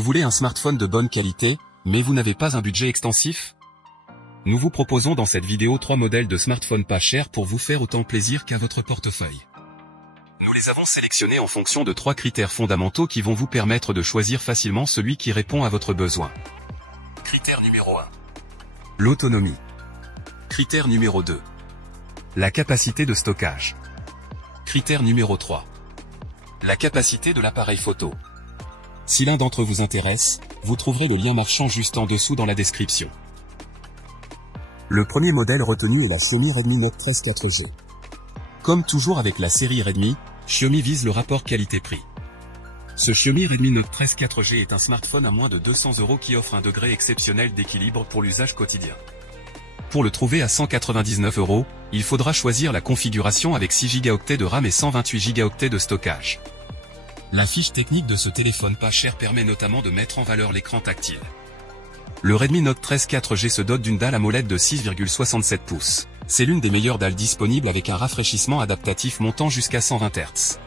Vous voulez un smartphone de bonne qualité, mais vous n'avez pas un budget extensif? Nous vous proposons dans cette vidéo 3 modèles de smartphones pas chers pour vous faire autant plaisir qu'à votre portefeuille. Nous les avons sélectionnés en fonction de 3 critères fondamentaux qui vont vous permettre de choisir facilement celui qui répond à votre besoin. Critère numéro 1. L'autonomie. Critère numéro 2. La capacité de stockage. Critère numéro 3. La capacité de l'appareil photo. Si l'un d'entre eux vous intéresse, vous trouverez le lien marchand juste en dessous dans la description. Le premier modèle retenu est la Xiaomi Redmi Note 13 4G. Comme toujours avec la série Redmi, Xiaomi vise le rapport qualité-prix. Ce Xiaomi Redmi Note 13 4G est un smartphone à moins de 200 € qui offre un degré exceptionnel d'équilibre pour l'usage quotidien. Pour le trouver à 199 €, il faudra choisir la configuration avec 6 Go de RAM et 128 Go de stockage. La fiche technique de ce téléphone pas cher permet notamment de mettre en valeur l'écran tactile. Le Redmi Note 13 4G se dote d'une dalle AMOLED de 6,67 pouces. C'est l'une des meilleures dalles disponibles avec un rafraîchissement adaptatif montant jusqu'à 120 Hz.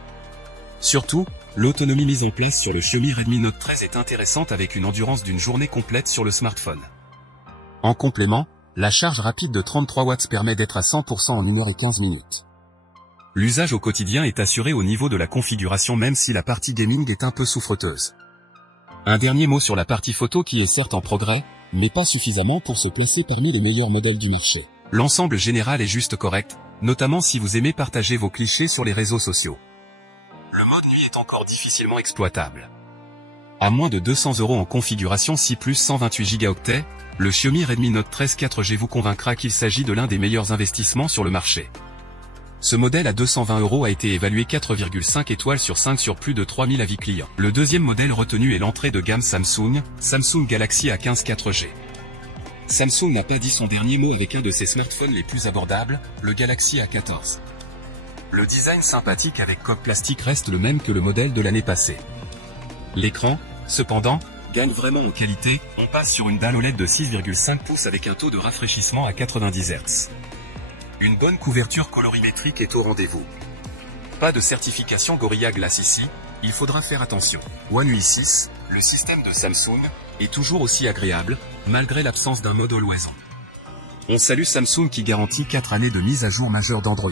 Surtout, l'autonomie mise en place sur le Xiaomi Redmi Note 13 est intéressante avec une endurance d'une journée complète sur le smartphone. En complément, la charge rapide de 33 watts permet d'être à 100% en 1h15 minutes. L'usage au quotidien est assuré au niveau de la configuration même si la partie gaming est un peu souffreteuse. Un dernier mot sur la partie photo qui est certes en progrès, mais pas suffisamment pour se placer parmi les meilleurs modèles du marché. L'ensemble général est juste correct, notamment si vous aimez partager vos clichés sur les réseaux sociaux. Le mode nuit est encore difficilement exploitable. À moins de 200 € en configuration 6 plus 128 Go, le Xiaomi Redmi Note 13 4G vous convaincra qu'il s'agit de l'un des meilleurs investissements sur le marché. Ce modèle à 220 € a été évalué 4,5 étoiles sur 5 sur plus de 3000 avis clients. Le deuxième modèle retenu est l'entrée de gamme Samsung Galaxy A15 4G. Samsung n'a pas dit son dernier mot avec un de ses smartphones les plus abordables, le Galaxy A14. Le design sympathique avec coque plastique reste le même que le modèle de l'année passée. L'écran, cependant, gagne vraiment en qualité, on passe sur une dalle OLED de 6,5 pouces avec un taux de rafraîchissement à 90 Hz. Une bonne couverture colorimétrique est au rendez-vous. Pas de certification Gorilla Glass ici, il faudra faire attention. One UI 6, le système de Samsung, est toujours aussi agréable, malgré l'absence d'un mode Always On. On salue Samsung qui garantit 4 années de mise à jour majeure d'Android.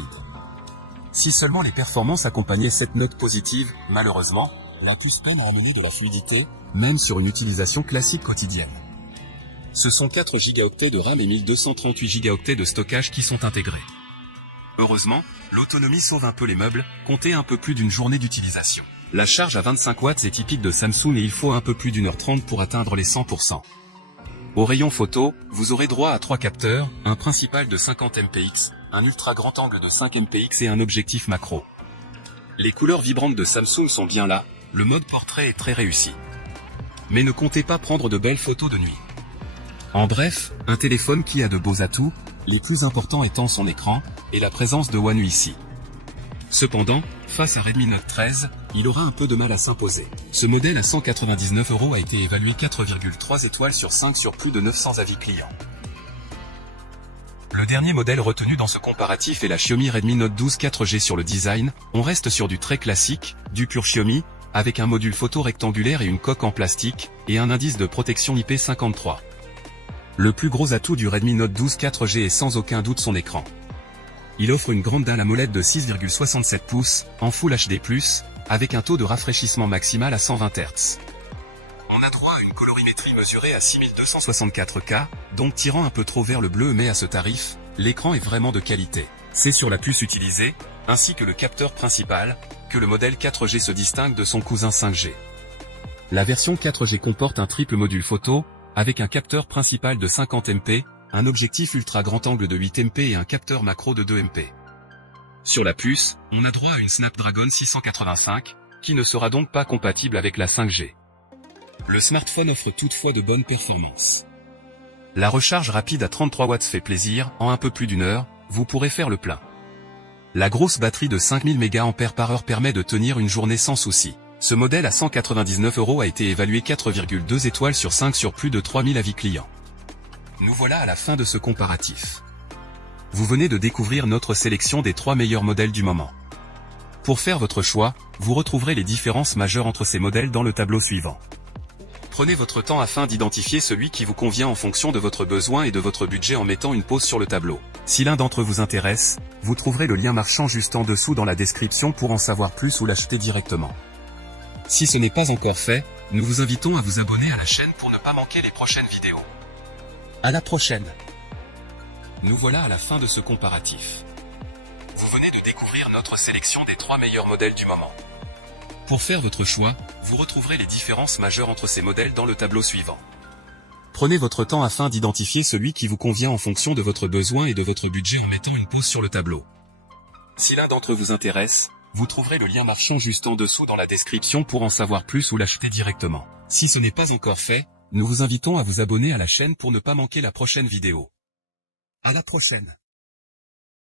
Si seulement les performances accompagnaient cette note positive, malheureusement, la puce peine à amener de la fluidité, même sur une utilisation classique quotidienne. Ce sont 4 Go de RAM et 1238 Go de stockage qui sont intégrés. Heureusement, l'autonomie sauve un peu les meubles, comptez un peu plus d'une journée d'utilisation. La charge à 25 watts est typique de Samsung et il faut un peu plus d'1h30 pour atteindre les 100%. Au rayon photo, vous aurez droit à 3 capteurs, un principal de 50 mpx, un ultra grand angle de 5 mpx et un objectif macro. Les couleurs vibrantes de Samsung sont bien là, le mode portrait est très réussi. Mais ne comptez pas prendre de belles photos de nuit. En bref, un téléphone qui a de beaux atouts, les plus importants étant son écran, et la présence de One UI ici. Cependant, face à Redmi Note 13, il aura un peu de mal à s'imposer. Ce modèle à 199 € a été évalué 4,3 étoiles sur 5 sur plus de 900 avis clients. Le dernier modèle retenu dans ce comparatif est la Xiaomi Redmi Note 12 4G sur le design, on reste sur du très classique, du pur Xiaomi, avec un module photo rectangulaire et une coque en plastique, et un indice de protection IP53. Le plus gros atout du Redmi Note 12 4G est sans aucun doute son écran. Il offre une grande dalle AMOLED de 6,67 pouces, en Full HD+, avec un taux de rafraîchissement maximal à 120 Hz. On a droit à une colorimétrie mesurée à 6264K, donc tirant un peu trop vers le bleu mais à ce tarif, l'écran est vraiment de qualité. C'est sur la puce utilisée, ainsi que le capteur principal, que le modèle 4G se distingue de son cousin 5G. La version 4G comporte un triple module photo, avec un capteur principal de 50 MP, un objectif ultra grand angle de 8 MP et un capteur macro de 2 MP. Sur la puce, on a droit à une Snapdragon 685, qui ne sera donc pas compatible avec la 5G. Le smartphone offre toutefois de bonnes performances. La recharge rapide à 33 watts fait plaisir, en un peu plus d'une heure, vous pourrez faire le plein. La grosse batterie de 5000 mAh permet de tenir une journée sans souci. Ce modèle à 199 € a été évalué 4,2 étoiles sur 5 sur plus de 3000 avis clients. Nous voilà à la fin de ce comparatif. Vous venez de découvrir notre sélection des 3 meilleurs modèles du moment. Pour faire votre choix, vous retrouverez les différences majeures entre ces modèles dans le tableau suivant. Prenez votre temps afin d'identifier celui qui vous convient en fonction de votre besoin et de votre budget en mettant une pause sur le tableau. Si l'un d'entre eux vous intéresse, vous trouverez le lien marchand juste en dessous dans la description pour en savoir plus ou l'acheter directement. Si ce n'est pas encore fait, nous vous invitons à vous abonner à la chaîne pour ne pas manquer les prochaines vidéos. À la prochaine! Nous voilà à la fin de ce comparatif. Vous venez de découvrir notre sélection des 3 meilleurs modèles du moment. Pour faire votre choix, vous retrouverez les différences majeures entre ces modèles dans le tableau suivant. Prenez votre temps afin d'identifier celui qui vous convient en fonction de votre besoin et de votre budget en mettant une pause sur le tableau. Si l'un d'entre eux vous intéresse, vous trouverez le lien marchand juste en dessous dans la description pour en savoir plus ou l'acheter directement. Si ce n'est pas encore fait, nous vous invitons à vous abonner à la chaîne pour ne pas manquer la prochaine vidéo. À la prochaine!